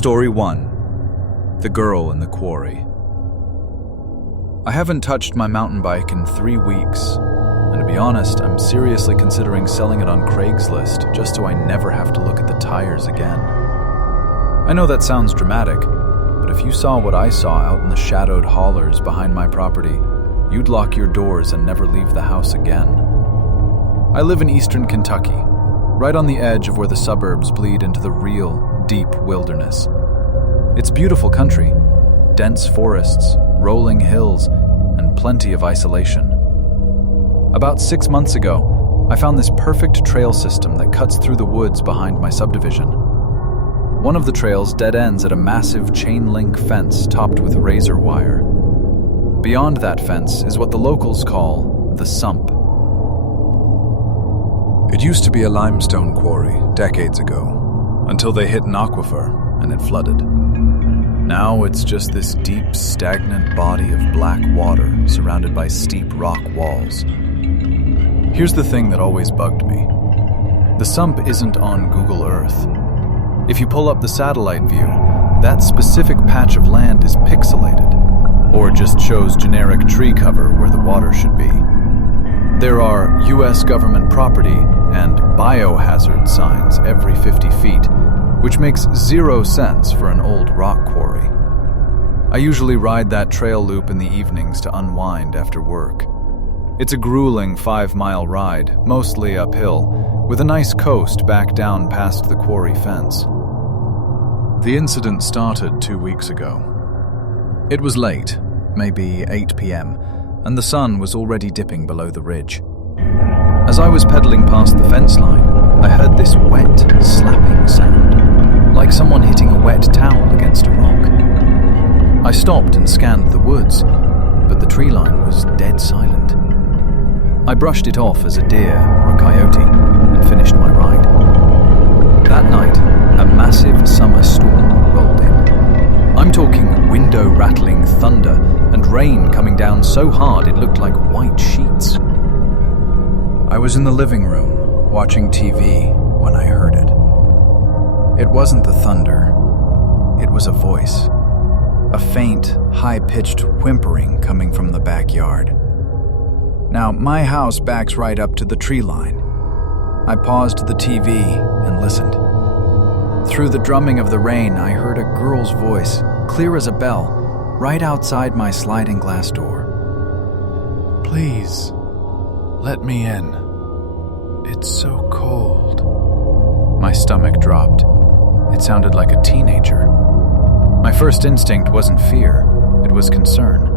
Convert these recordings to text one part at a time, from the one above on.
Story 1. The Girl in the Quarry. I haven't touched my mountain bike in 3 weeks, and to be honest, I'm seriously considering selling it on Craigslist just so I never have to look at the tires again. I know that sounds dramatic, but if you saw what I saw out in the shadowed hollers behind my property, you'd lock your doors and never leave the house again. I live in eastern Kentucky, right on the edge of where the suburbs bleed into the real, deep wilderness. It's beautiful country, dense forests, rolling hills, and plenty of isolation. About 6 months ago, I found this perfect trail system that cuts through the woods behind my subdivision. One of the trails dead ends at a massive chain-link fence topped with razor wire. Beyond that fence is what the locals call the sump. It used to be a limestone quarry decades ago, until they hit an aquifer and it flooded. Now it's just this deep, stagnant body of black water surrounded by steep rock walls. Here's the thing that always bugged me. The sump isn't on Google Earth. If you pull up the satellite view, that specific patch of land is pixelated, or just shows generic tree cover where the water should be. There are U.S. government property and biohazard signs every 50 feet, which makes zero sense for an old rock quarry. I usually ride that trail loop in the evenings to unwind after work. It's a grueling 5-mile ride, mostly uphill, with a nice coast back down past the quarry fence. The incident started 2 weeks ago. It was late, maybe 8 p.m., and the sun was already dipping below the ridge. As I was pedaling past the fence line, I heard this wet, slapping sound, like someone hitting a wet towel against a rock. I stopped and scanned the woods, but the tree line was dead silent. I brushed it off as a deer or a coyote and finished my ride. That night, a massive summer storm rolled in. I'm talking window-rattling thunder and rain coming down so hard it looked like white sheets. I was in the living room, watching TV, when I heard it. It wasn't the thunder. It was a voice. A faint, high-pitched whimpering coming from the backyard. Now, my house backs right up to the tree line. I paused the TV and listened. Through the drumming of the rain, I heard a girl's voice, clear as a bell, right outside my sliding glass door. "Please, let me in. It's so cold." My stomach dropped. It sounded like a teenager. My first instinct wasn't fear, it was concern.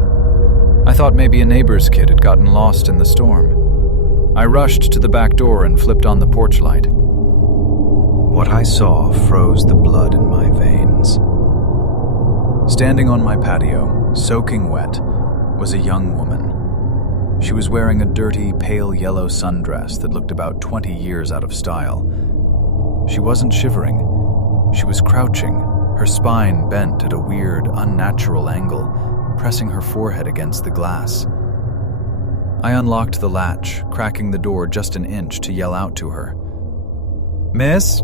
I thought maybe a neighbor's kid had gotten lost in the storm. I rushed to the back door and flipped on the porch light. What I saw froze the blood in my veins. Standing on my patio, soaking wet, was a young woman. She was wearing a dirty, pale yellow sundress that looked about 20 years out of style. She wasn't shivering. She was crouching, her spine bent at a weird, unnatural angle, pressing her forehead against the glass. I unlocked the latch, cracking the door just an inch to yell out to her. "Miss?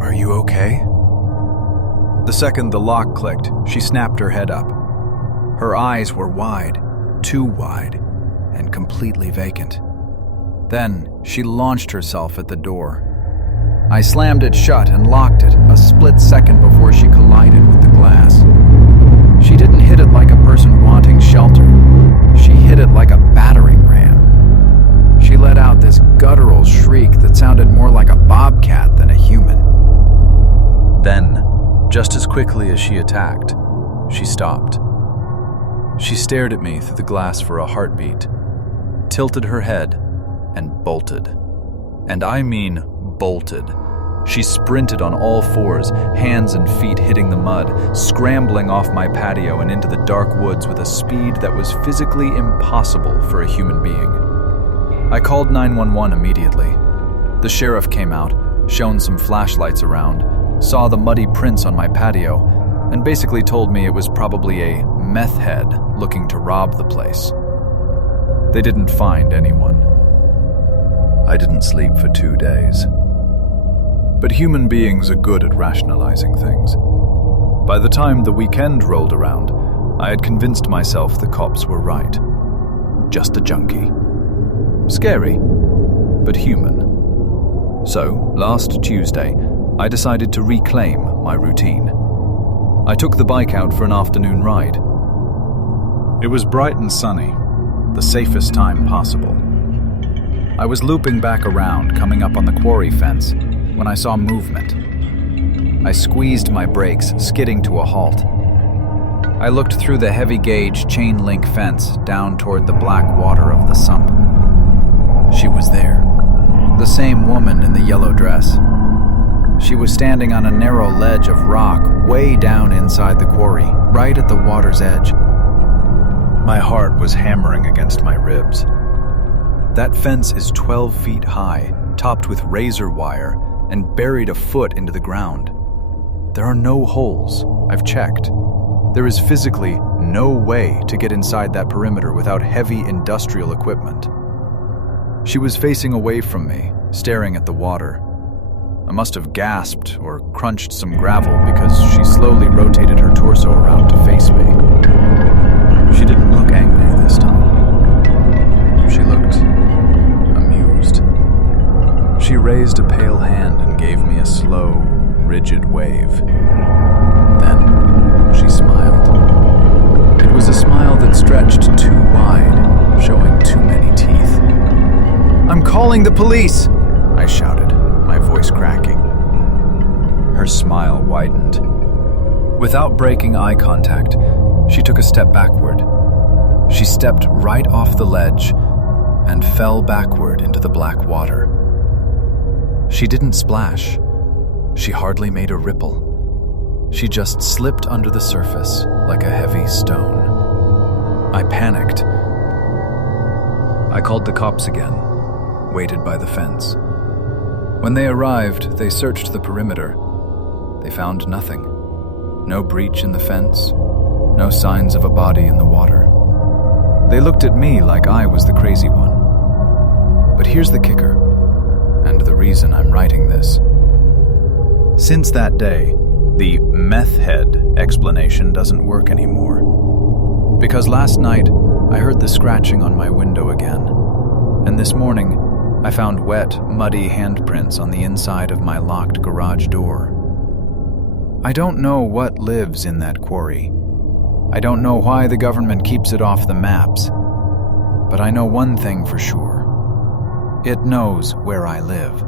Are you okay?" The second the lock clicked, she snapped her head up. Her eyes were wide, too wide, and completely vacant. Then she launched herself at the door. I slammed it shut and locked it a split second before she collided with the glass. She didn't hit it like a person wanting shelter. She hit it like a battering ram. She let out this guttural shriek that sounded more like a bobcat than a human. Then, just as quickly as she attacked, she stopped. She stared at me through the glass for a heartbeat, tilted her head, and bolted. And I mean bolted. She sprinted on all fours, hands and feet hitting the mud, scrambling off my patio and into the dark woods with a speed that was physically impossible for a human being. I called 911 immediately. The sheriff came out, shone some flashlights around, saw the muddy prints on my patio, and basically told me it was probably a meth head looking to rob the place. They didn't find anyone. I didn't sleep for 2 days. But human beings are good at rationalizing things. By the time the weekend rolled around, I had convinced myself the cops were right. Just a junkie. Scary, but human. So, last Tuesday, I decided to reclaim my routine. I took the bike out for an afternoon ride. It was bright and sunny, the safest time possible. I was looping back around, coming up on the quarry fence, when I saw movement. I squeezed my brakes, skidding to a halt. I looked through the heavy-gauge chain-link fence down toward the black water of the sump. She was there, the same woman in the yellow dress. She was standing on a narrow ledge of rock way down inside the quarry, right at the water's edge. My heart was hammering against my ribs. That fence is 12 feet high, topped with razor wire, and buried a foot into the ground. There are no holes, I've checked. There is physically no way to get inside that perimeter without heavy industrial equipment. She was facing away from me, staring at the water. I must have gasped or crunched some gravel because she slowly rotated her torso around to face me. She didn't look angry this time. She looked amused. She raised a pale hand and gave me a slow, rigid wave. Then she smiled. It was a smile that stretched too wide, showing too many teeth. "I'm calling the police!" I shouted, my voice cracking. Her smile widened. Without breaking eye contact, she took a step backward. She stepped right off the ledge and fell backward into the black water. She didn't splash. She hardly made a ripple. She just slipped under the surface like a heavy stone. I panicked. I called the cops again, waited by the fence. When they arrived, they searched the perimeter. They found nothing. No breach in the fence, no signs of a body in the water. They looked at me like I was the crazy one. But here's the kicker, and the reason I'm writing this. Since that day, the meth head explanation doesn't work anymore. Because last night, I heard the scratching on my window again, and this morning, I found wet, muddy handprints on the inside of my locked garage door. I don't know what lives in that quarry. I don't know why the government keeps it off the maps. But I know one thing for sure. It knows where I live,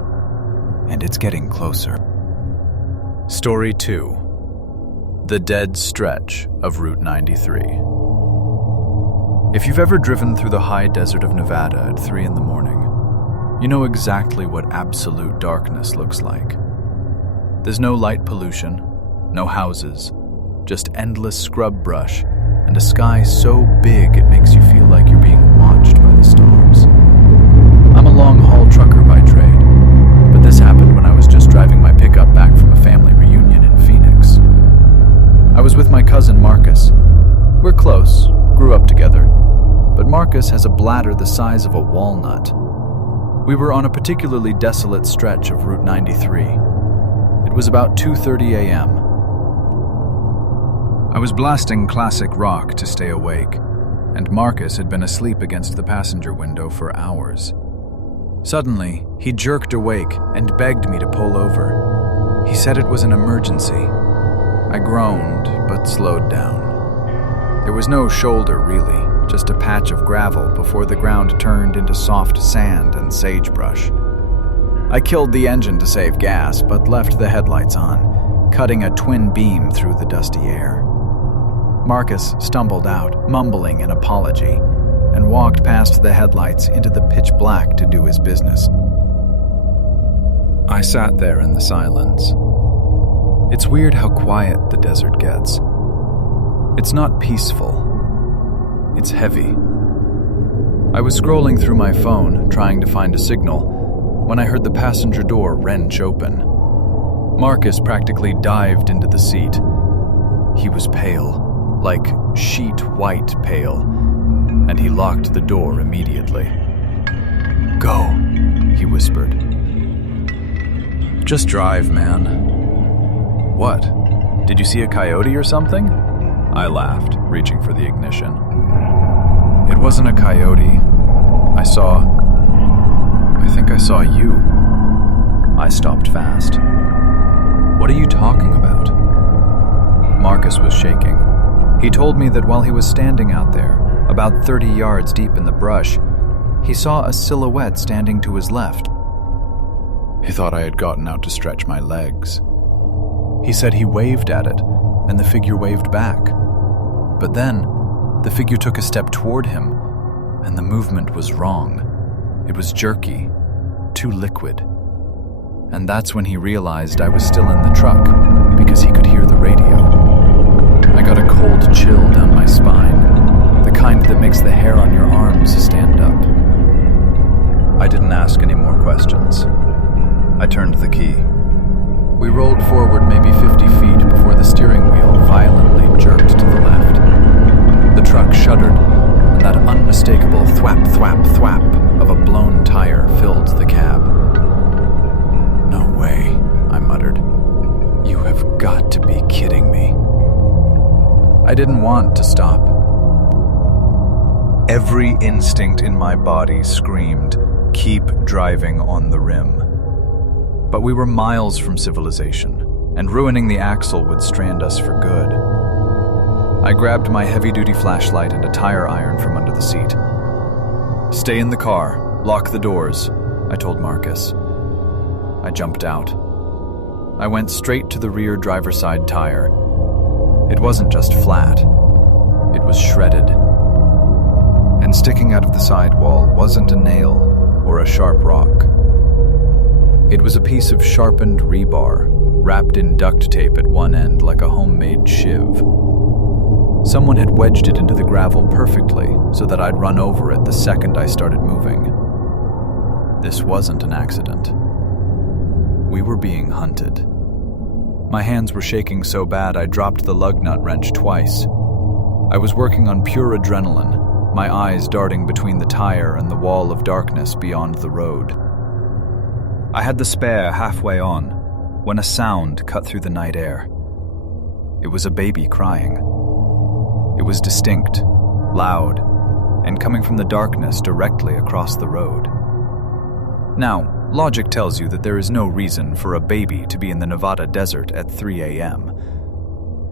and it's getting closer. Story 2. The Dead Stretch of Route 93. If you've ever driven through the high desert of Nevada at 3 in the morning, you know exactly what absolute darkness looks like. There's no light pollution, no houses, just endless scrub brush and a sky so big it makes you feel like you're being watched by the stars. I'm a long-haul trucker by trade, but this happened when I was just driving my pickup back from a family reunion in Phoenix. I was with my cousin Marcus. We're close, grew up together, but Marcus has a bladder the size of a walnut. We were on a particularly desolate stretch of Route 93. It was about 2:30 a.m. I was blasting classic rock to stay awake, and Marcus had been asleep against the passenger window for hours. Suddenly, he jerked awake and begged me to pull over. He said it was an emergency. I groaned, but slowed down. There was no shoulder, really, just a patch of gravel before the ground turned into soft sand and sagebrush. I killed the engine to save gas, but left the headlights on, cutting a twin beam through the dusty air. Marcus stumbled out, mumbling an apology, and walked past the headlights into the pitch black to do his business. I sat there in the silence. It's weird how quiet the desert gets. It's not peaceful. It's heavy. I was scrolling through my phone, trying to find a signal, when I heard the passenger door wrench open. Marcus practically dived into the seat. He was pale, like sheet white pale, and he locked the door immediately. "Go," he whispered. Just drive, man. What? Did you see a coyote or something? I laughed, reaching for the ignition. It wasn't a coyote. I think I saw you. I stopped fast. What are you talking about? Marcus was shaking. He told me that while he was standing out there, about 30 yards deep in the brush, he saw a silhouette standing to his left. He thought I had gotten out to stretch my legs. He said he waved at it, and the figure waved back. But then, the figure took a step toward him, and the movement was wrong. It was jerky, too liquid. And that's when he realized I was still in the truck, because he could hear the radio. I got a cold chill down my spine, the kind that makes the hair on your arms stand up. I didn't ask any more questions. I turned the key. We rolled forward maybe 50 feet before the steering wheel violently jerked to the left. The truck shuddered, and that unmistakable thwap, thwap, thwap of a blown tire filled the cab. No way, I muttered. You have got to be kidding me. I didn't want to stop. Every instinct in my body screamed, keep driving on the rim. But we were miles from civilization, and ruining the axle would strand us for good. I grabbed my heavy-duty flashlight and a tire iron from under the seat. Stay in the car, lock the doors, I told Marcus. I jumped out. I went straight to the rear driver's side tire. It wasn't just flat, it was shredded. And sticking out of the sidewall wasn't a nail or a sharp rock. It was a piece of sharpened rebar, wrapped in duct tape at one end like a homemade shiv. Someone had wedged it into the gravel perfectly so that I'd run over it the second I started moving. This wasn't an accident. We were being hunted. My hands were shaking so bad I dropped the lug nut wrench twice. I was working on pure adrenaline, my eyes darting between the tire and the wall of darkness beyond the road. I had the spare halfway on when a sound cut through the night air. It was a baby crying. It was distinct, loud, and coming from the darkness directly across the road. Now, logic tells you that there is no reason for a baby to be in the Nevada desert at 3 a.m.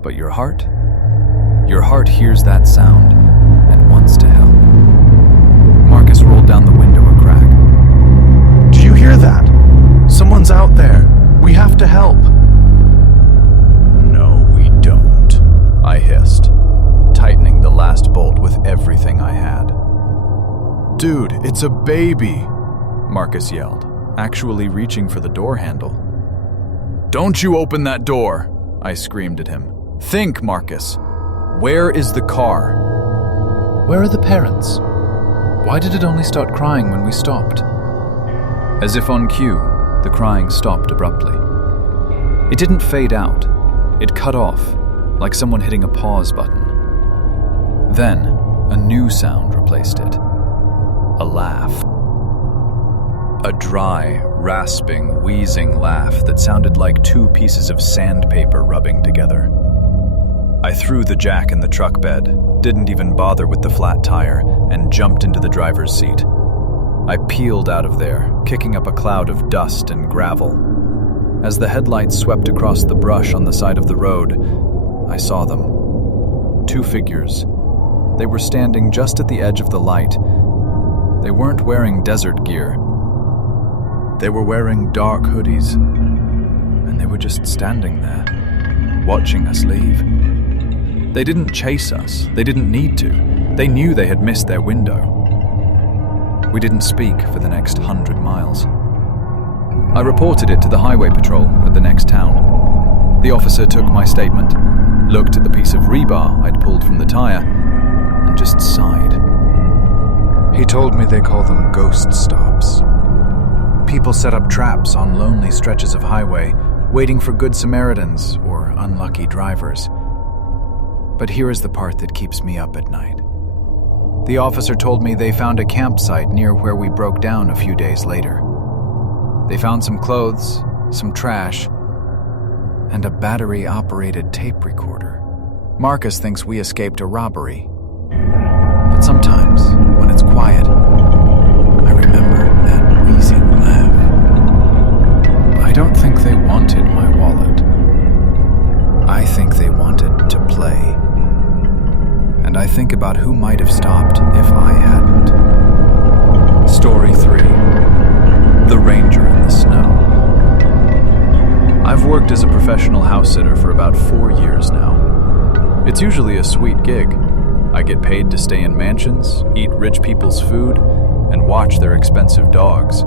But your heart hears that sound and wants to help. Marcus rolled down the window a crack. Do you hear that? Someone's out there. We have to help. No, we don't, I hissed, tightening the last bolt with everything I had. Dude, it's a baby, Marcus yelled, actually reaching for the door handle. Don't you open that door, I screamed at him. Think, Marcus. Where is the car? Where are the parents? Why did it only start crying when we stopped? As if on cue, the crying stopped abruptly. It didn't fade out. It cut off, like someone hitting a pause button. Then, a new sound replaced it. A laugh. A dry, rasping, wheezing laugh that sounded like two pieces of sandpaper rubbing together. I threw the jack in the truck bed, didn't even bother with the flat tire, and jumped into the driver's seat. I peeled out of there, kicking up a cloud of dust and gravel. As the headlights swept across the brush on the side of the road, I saw them. Two figures. They were standing just at the edge of the light. They weren't wearing desert gear. They were wearing dark hoodies, and they were just standing there, watching us leave. They didn't chase us. They didn't need to. They knew they had missed their window. We didn't speak for the next 100 miles. I reported it to the highway patrol at the next town. The officer took my statement, looked at the piece of rebar I'd pulled from the tire, and just sighed. He told me they call them ghost stops. People set up traps on lonely stretches of highway, waiting for good Samaritans or unlucky drivers. But here is the part that keeps me up at night. The officer told me they found a campsite near where we broke down a few days later. They found some clothes, some trash, and a battery-operated tape recorder. Marcus thinks we escaped a robbery. But sometimes, when it's quiet, I remember that wheezing laugh. I don't think they wanted my wallet. I think they wanted to play. And I think about who might have stopped if I hadn't. Story 3. The Ranger in the Snow. I've worked as a professional house sitter for about 4 years now. It's usually a sweet gig. I get paid to stay in mansions, eat rich people's food, and watch their expensive dogs.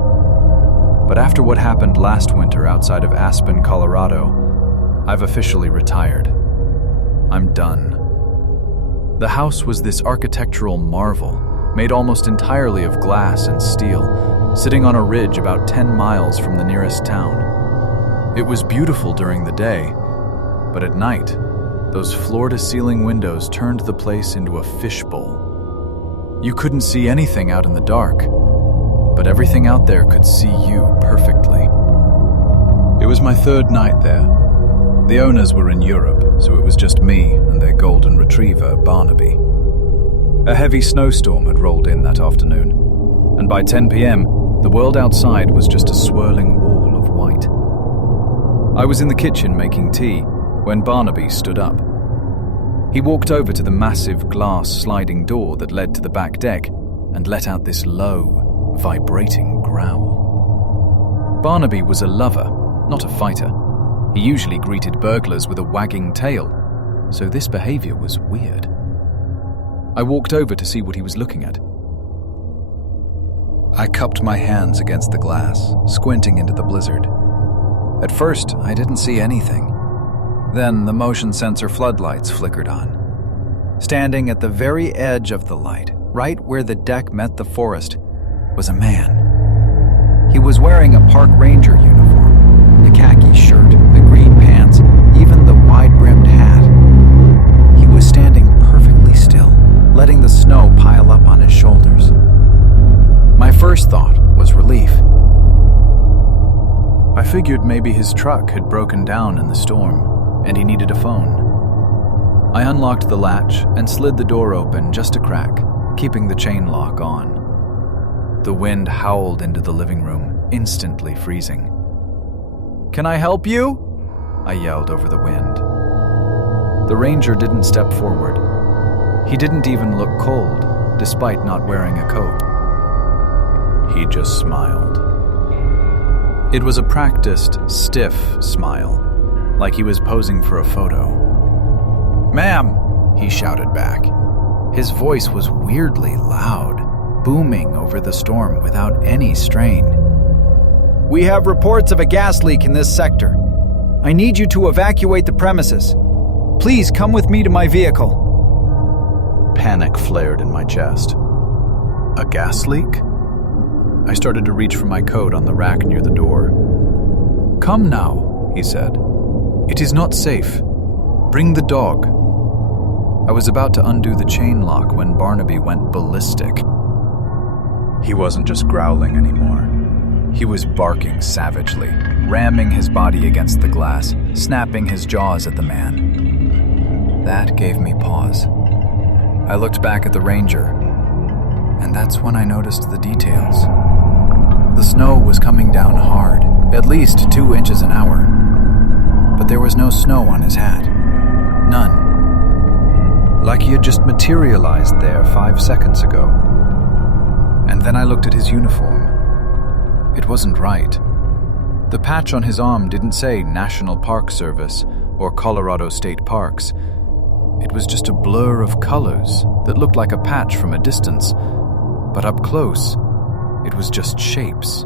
But after what happened last winter outside of Aspen, Colorado, I've officially retired. I'm done. The house was this architectural marvel, made almost entirely of glass and steel, sitting on a ridge about 10 miles from the nearest town. It was beautiful during the day, but at night, those floor-to-ceiling windows turned the place into a fishbowl. You couldn't see anything out in the dark, but everything out there could see you perfectly. It was my 3rd night there. The owners were in Europe, so it was just me and their golden retriever, Barnaby. A heavy snowstorm had rolled in that afternoon, and by 10 p.m., the world outside was just a swirling wall of white. I was in the kitchen making tea when Barnaby stood up. He walked over to the massive glass sliding door that led to the back deck and let out this low, vibrating growl. Barnaby was a lover, not a fighter. He usually greeted burglars with a wagging tail, so this behavior was weird. I walked over to see what he was looking at. I cupped my hands against the glass, squinting into the blizzard. At first, I didn't see anything. Then the motion sensor floodlights flickered on. Standing at the very edge of the light, right where the deck met the forest, was a man. He was wearing a park ranger uniform, the khaki shirt, the green pants, even the wide-brimmed hat. He was standing perfectly still, letting the snow pile up on his shoulders. My first thought was relief. I figured maybe his truck had broken down in the storm, and he needed a phone. I unlocked the latch and slid the door open just a crack, keeping the chain lock on. The wind howled into the living room, instantly freezing. "Can I help you?" I yelled over the wind. The ranger didn't step forward. He didn't even look cold, despite not wearing a coat. He just smiled. It was a practiced, stiff smile, like he was posing for a photo. "Ma'am," he shouted back. His voice was weirdly loud, booming over the storm without any strain. "We have reports of a gas leak in this sector. I need you to evacuate the premises. Please come with me to my vehicle." Panic flared in my chest. A gas leak? I started to reach for my coat on the rack near the door. "Come now," he said. "It is not safe. Bring the dog." I was about to undo the chain lock when Barnaby went ballistic. He wasn't just growling anymore. He was barking savagely, ramming his body against the glass, snapping his jaws at the man. That gave me pause. I looked back at the ranger, and that's when I noticed the details. The snow was coming down hard, at least 2 inches an hour. But there was no snow on his hat. None. Like he had just materialized there 5 seconds ago. And then I looked at his uniform. It wasn't right. The patch on his arm didn't say National Park Service or Colorado State Parks. It was just a blur of colors that looked like a patch from a distance. But up close, it was just shapes.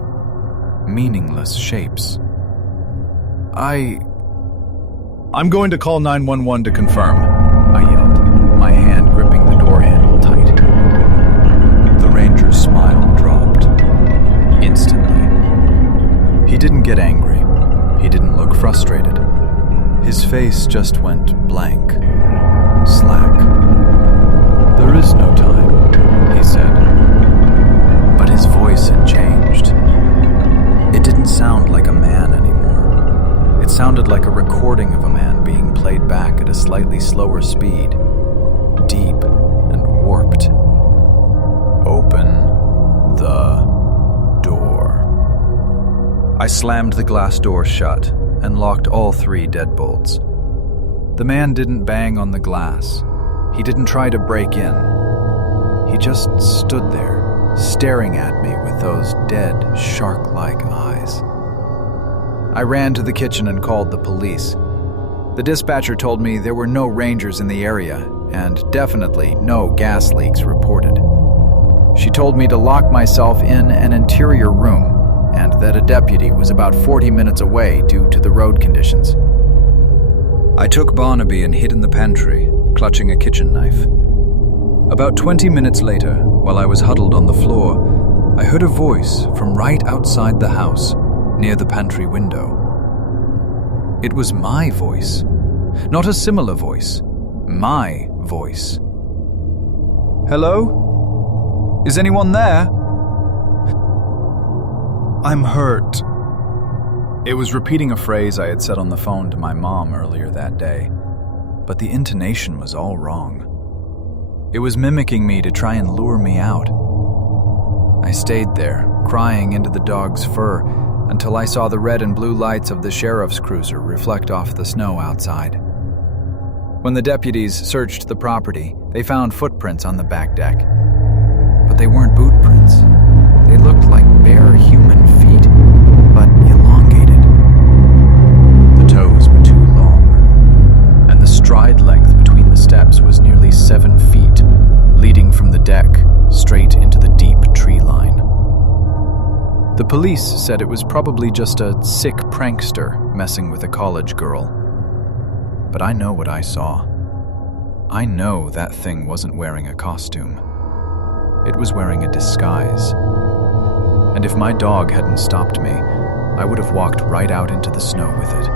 Meaningless shapes. I'm going to call 911 to confirm, I yelled, my hand gripping the door handle tight. The ranger's smile dropped. Instantly. He didn't get angry. He didn't look frustrated. His face just went blank. Slack. "There is no time," he said. But his voice had changed. It didn't sound like a man anymore. recording of a man being played back at a slightly slower speed, deep and warped. Open the door. I slammed the glass door shut and locked all 3 deadbolts. The man didn't bang on the glass. He didn't try to break in. He just stood there, staring at me with those dead, shark-like eyes. I ran to the kitchen and called the police. The dispatcher told me there were no rangers in the area and definitely no gas leaks reported. She told me to lock myself in an interior room and that a deputy was about 40 minutes away due to the road conditions. I took Barnaby and hid in the pantry, clutching a kitchen knife. About 20 minutes later, while I was huddled on the floor, I heard a voice from right outside the house, near the pantry window. It was my voice. Not a similar voice. My voice. Hello? Is anyone there? I'm hurt. It was repeating a phrase I had said on the phone to my mom earlier that day, but the intonation was all wrong. It was mimicking me to try and lure me out. I stayed there, crying into the dog's fur, until I saw the red and blue lights of the sheriff's cruiser reflect off the snow outside. When the deputies searched the property, they found footprints on the back deck. But they weren't boot prints. They looked like bare human feet, but elongated. The toes were too long, and the stride length between the steps was nearly 7 feet, leading from the deck straight into the deep tree line. The police said it was probably just a sick prankster messing with a college girl. But I know what I saw. I know that thing wasn't wearing a costume. It was wearing a disguise. And if my dog hadn't stopped me, I would have walked right out into the snow with it.